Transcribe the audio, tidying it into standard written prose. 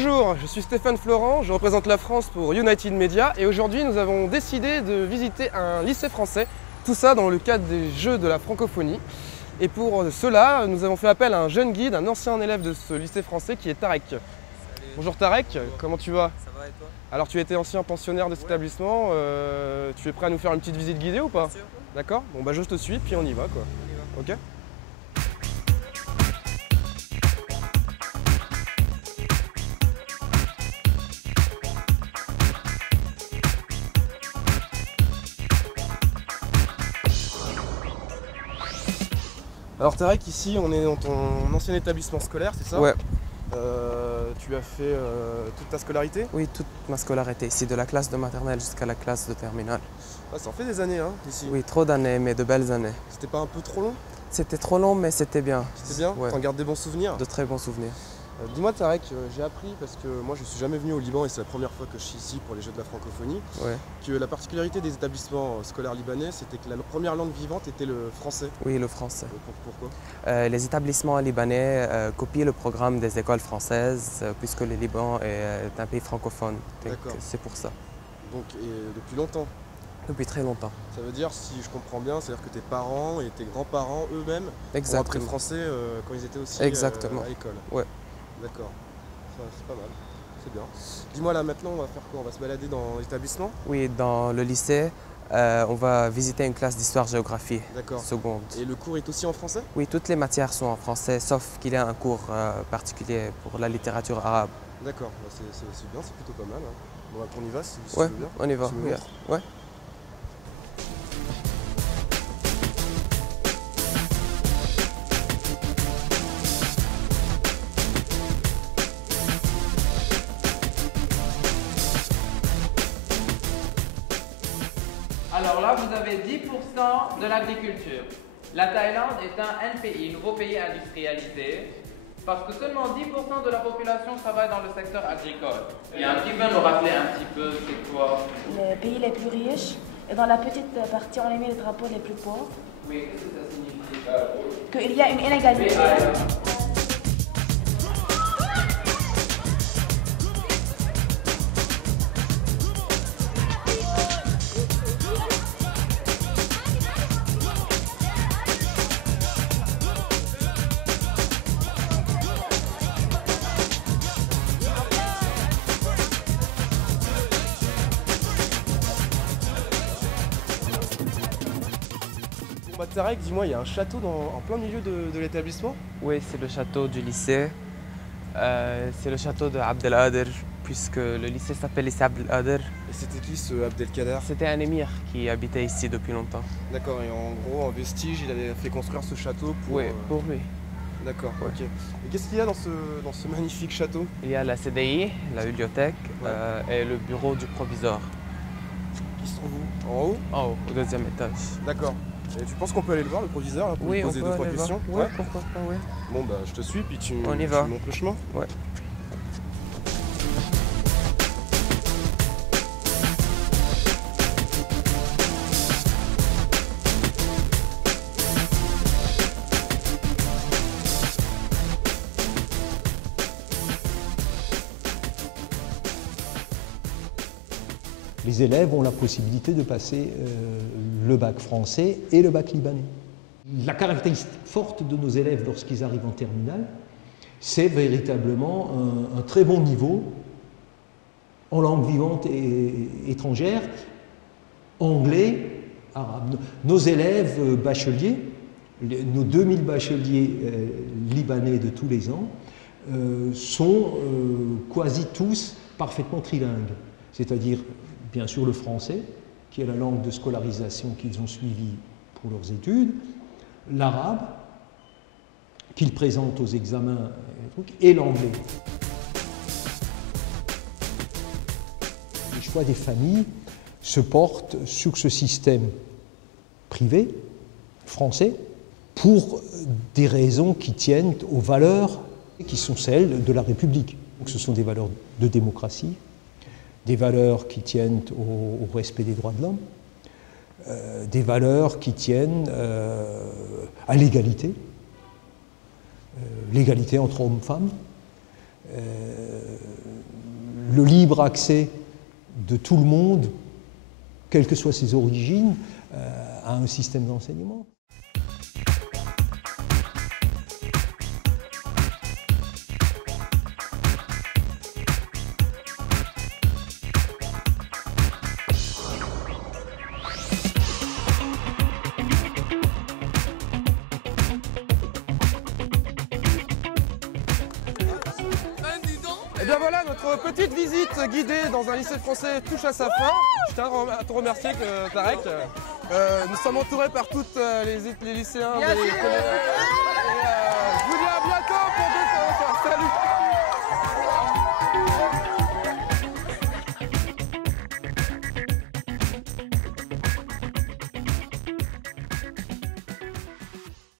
Bonjour, je suis Stéphane Florent, je représente la France pour United Media et aujourd'hui nous avons décidé de visiter un lycée français, tout ça dans le cadre des Jeux de la francophonie. Et pour cela, nous avons fait appel à un jeune guide, un ancien élève de ce lycée français qui est Tarek. Salut. Bonjour Tarek, bonjour. Comment tu vas? Ça va et toi? Alors tu étais ancien pensionnaire de cet établissement, tu es prêt à nous faire une petite visite guidée ou pas? Bien sûr. D'accord. Bon bah je te suis puis on y va quoi. On y va. Ok. Alors Tarek, ici on est dans ton ancien établissement scolaire, c'est ça? Ouais. Tu as fait toute ta scolarité? Oui, toute ma scolarité, ici de la classe de maternelle jusqu'à la classe de terminale. Ah, ça en fait des années hein, ici. Oui, trop d'années, mais de belles années. C'était pas un peu trop long? C'était trop long, mais c'était bien. C'était bien? Ouais. T'en gardes des bons souvenirs? De très bons souvenirs. Dis-moi Tarek, j'ai appris, parce que moi je suis jamais venu au Liban et c'est la première fois que je suis ici pour les Jeux de la francophonie, Ouais. que la particularité des établissements scolaires libanais, c'était que la première langue vivante était le français. Oui, le français. Pourquoi? Les établissements libanais copient le programme des écoles françaises, puisque le Liban est un pays francophone. D'accord. C'est pour ça. Donc, et depuis longtemps? Depuis très longtemps. Ça veut dire, si je comprends bien, c'est-à-dire que tes parents et tes grands-parents eux-mêmes ont appris le français quand ils étaient aussi Exactement. à l'école? Ouais. D'accord, c'est pas mal, c'est bien. Dis-moi là maintenant, on va faire quoi? On va se balader dans l'établissement? Oui, dans le lycée, on va visiter une classe d'histoire-géographie seconde. Et le cours est aussi en français? Oui, toutes les matières sont en français, sauf qu'il y a un cours particulier pour la littérature arabe. D'accord, bah c'est bien, c'est plutôt pas mal. Hein. Bon, on y va si Ouais, tu veux bien. on y va. Tu me montres? Ouais. Alors là, vous avez 10% de l'agriculture. La Thaïlande est un NPI, nouveau pays industrialisé, parce que seulement 10% de la population travaille dans le secteur agricole. Et qui veut nous rappeler un petit peu c'est quoi? Les pays les plus riches, et dans la petite partie, on a mis les drapeaux les plus pauvres. Oui, qu'est-ce que ça signifie? Qu'il y a une inégalité. Bah, Tarek, dis-moi, il y a un château en plein milieu de l'établissement? Oui, c'est le château du lycée. C'est le château de Abdelkader, puisque le lycée s'appelle lycée Abdelkader. Et c'était qui ce Abdelkader? C'était un émir qui habitait ici depuis longtemps. D'accord, et en gros, en vestige, il avait fait construire ce château pour... Oui, pour lui. D'accord, Ouais. ok. Et qu'est-ce qu'il y a dans ce magnifique château? Il y a la CDI, la bibliothèque et le bureau du proviseur. Qui se trouve où? En haut? En haut, au deuxième étage. D'accord. Et tu penses qu'on peut aller le voir, le proviseur, là, pour lui Oui, on poser peut deux, trois aller voir. questions? Ouais, pourquoi pas, oui. Bon, bah, je te suis, puis tu On y va. montres le chemin? Ouais. Les élèves ont la possibilité de passer le bac français et le bac libanais. La caractéristique forte de nos élèves lorsqu'ils arrivent en terminale, c'est véritablement un très bon niveau en langue vivante et étrangère, anglais, arabe. Nos élèves bacheliers, nos 2000 bacheliers libanais de tous les ans, sont quasi tous parfaitement trilingues, c'est-à-dire bien sûr le français, qui est la langue de scolarisation qu'ils ont suivie pour leurs études, l'arabe, qu'ils présentent aux examens, et l'anglais. Le choix des familles se porte sur ce système privé, français, pour des raisons qui tiennent aux valeurs qui sont celles de la République. Donc ce sont des valeurs de démocratie, des valeurs qui tiennent au respect des droits de l'homme, des valeurs qui tiennent à l'égalité, l'égalité entre hommes et femmes, le libre accès de tout le monde, quelles que soient ses origines, à un système d'enseignement. Et bien voilà, notre petite visite guidée dans un lycée français touche à sa fin. Je tiens à te remercier, Tarek. Nous sommes entourés par tous les lycéens des collèges.